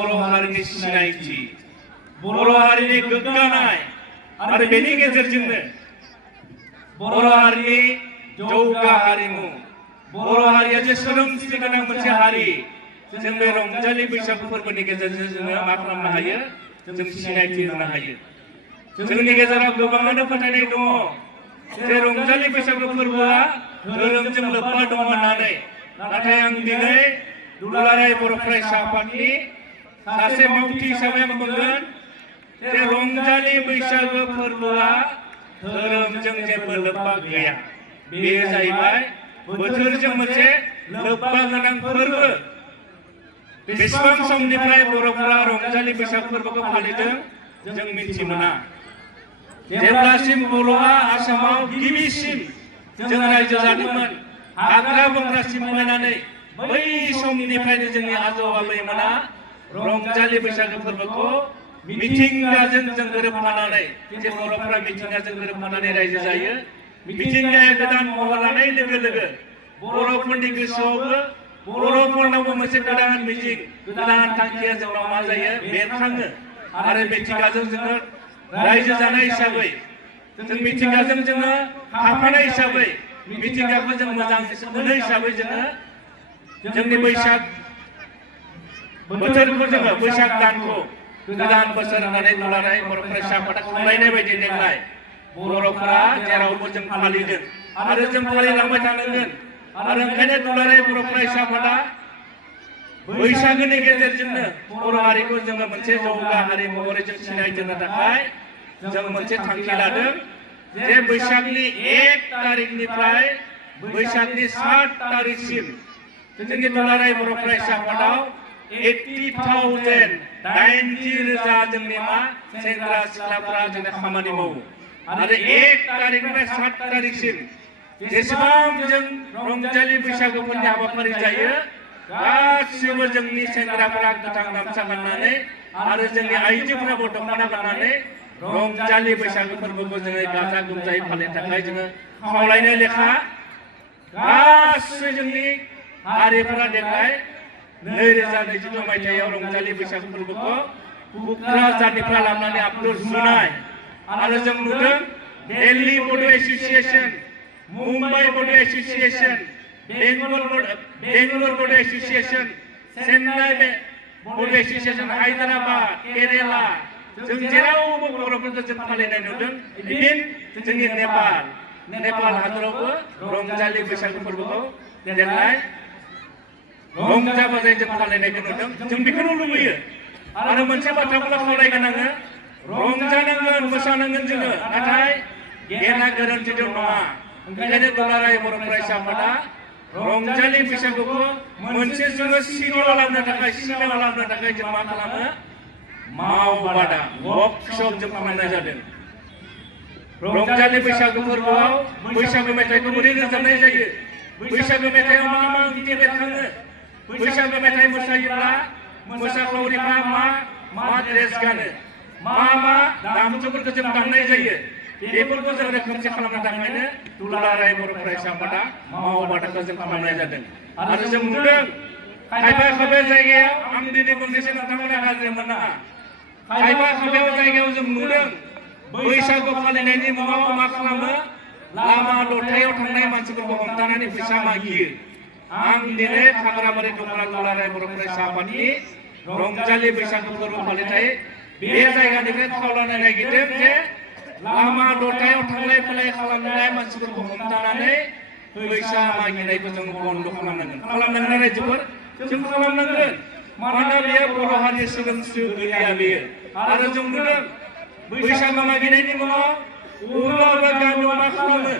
बर' हारिनि सिनायथि, बर' हारिनि गोग्गानाय आरो बेनि गेजेरजोंनो बर' हारिनि जौगा हारिमु, बर' हारिया जे सोदोमस्रि गोनां मोनसे हारि, जों बे रंजालि बैसागु फोरबोनि गेजेरजों जोङो मा खालामनो हायो, जों सिनायथि होनो हायो। जोंनि गेजेराव गोबाङानो फोथायनाय दङ जे रंजालि बैसागु फोरबोआ धोरोमजों लोब्बा दङ होननानै, नाथाय आं दिनै दुलाराय बर' फरायसा आफादनि सासे मावथि हिसाबै आं बुंगोन जे रंजालि बैसागु फोरबोआ धोरोमजों जेबो लोब्बा गैया। बेयो जाहैबाय बोथोरजों मोनसे लोब्बा गोनां फोरबो। बेसेबां समनिफ्राय बर'फोरा रंजालि बैसागु फोरबोखौ फालिदों जों मिथि मोना। जेब्लासिम बर'आ आसामाव गिबिसिन जों रायजो जादोंमोन, हाग्रा बंग्रा सिमफायनानै, बै समनिफ्रायनो जोंनि आजौ आबैमोना रंजालि बैसागु फोरबोखौ मिथिंगाजों जों गोरोबफानानै, जे बर'फोरा मिथिंगाजों गोरोबफानानै रायजो जायो, मिथिंगाया गोदान महर लानाय लोगो लोगो बर'फोरनि गोसोआवबो, बर'फोरनावबो मोनसे गोदान मिजिं, गोदान थांखिया जोंनाव मा जायो, बेरखाङो। आरो मिथिंगाजों जोङो रायजो जानाय हिसाबै, जों मिथिंगाजों जोङो थाफानाय हिसाबै, मिथिंगाखौ जों मोजां मोनो हिसाबै जोङो जोंनि बैसाग बोथोरखौ, जोङो बैसाग दानखौ गोदान बोसोर होननानै दुलाराय बर' फरायसा आफादा खावलायनाय बायदि देग्लाय बर'फोरा जेरावबो जों फालिदों आरो जों फालिलांबाय थानांगोन। आरो ओंखायनो दुलाराय बर' फरायसा आफादा बैसागोनि गेजेरजोंनो बर' हारिखौ जोङो मोनसे जौगा हारि महरै जों सिनायथिनो थाखाय जों मोनसे थांखि लादों जे बैसागनि 1 तारिखनिफ्राय बैसागनि 7 तारिखसिम जोंनि दुलाराय बर' फरायसा आफादाव 80,000 जोंनि मा सेंग्रा सिख्लाफोरा जोंनि खामानि मावो। आरो 1 तारिखनिफ्राय 7 तारिखसिम जेसेबां जों रंजालि बैसागुफोरनि हाबाफारि जायो, गासिबो जोंनि सेंग्राफोरा गोथां गामसा गाननानै आरो जोंनि आइजोफोराबो दख'ना गाननानै रंजालि बैसागु फोरबोखौ जोङो गाजा गोमजायै फालिनो थाखाय जोङो खावलायनाय लेखा गासै जोंनि हारिफोरा देग्लाय 2022 मायथाइयाव रंजालि बैसागु फोरबोखौ क'क्राझारनिफ्राय लानानै आपल'ड जुनाय। आरो जों नुदों दिल्ली बड' एस'सिएशन, मुम्बाइ बड' एस'सिएशन, बेंगलुरु बड' एस'सिएशन, चेन्नाइ बड' एस'सिएशन, हायद्राबाद, केरेला, जों जेरावबो बर'फोरखौ जों फालिनाय नुदों। इभेन जोंनि नेपाल हादरावबो रंजालि बैसागु फोरबोखौ देग्लाय रंजा बाजायै जों फालिनायखौ नुदों। जों बेखौनो लुबैयो। आरो मोनसे बाथ्राखौल' खावलायगोन आङो, रंजानांगोन, मोसानांगोन जोङो, नाथाय गेना गोरोन्थिजों नङा। ओंखायनो दुलाराय बर' फरायसा आफादा रंजालि बैसागुखौ मोनसे जोङो सिमायाव लाबोनो थाखाय जों मा खालामो, मावबादा, वर्कशप जों खालामनाय जादों। रंजालि बैसागु फोरबोआव बैसागु मेथाइखौ बोरै रोजाबनाय जायो, बैसागु मेथाइआव मा मा ओंथि बेरखाङो, बैसागु मेथाइ मोसायोब्ला मोसाखावरिफ्रा मा ड्रेस गानो, मा दामजुफोरखौ जों दामनाय जायो, बेफोरखौ जों रोखोमसे खालामनो थाखायनो दुलाराय बर' फरायसा आफादा मावबादाखौ जों खालामनाय जादों। आरो जों नुदों खायफा जायगायाव, आं दिनै बुंनोसै नोंथांमोना गाज्रि मोननाङा, खायफा जायगायाव जों नुदों बैसागु फालिनायनि मुङाव मा खालामो, लामा दथायाव थांनाय मानसिफोरखौ हमथानानै फैसा मागियो। आं दिनै खाग्राबारि दख'ना दुलाराय बर' फरायसा आफादनि रंजालि बैसागु फोरबो फालिथाय बे जायगानिफ्राय खावलायनो नागिरदों जे लामा दथायाव थांलाय फैलाय खालामनाय मानसिफोरखौ हमथानानै फैसा मागिनायखौ जों बन्द खालामनांगोन। रायजोफोर जों खालामनांगोन, मानोना बेयो बर' हारिनि सोदोमस्रि गैया बेयो। आरो जों नुदों बैसागु मागिनायनि मुङाव बबेबा गामियाव मा खालामो,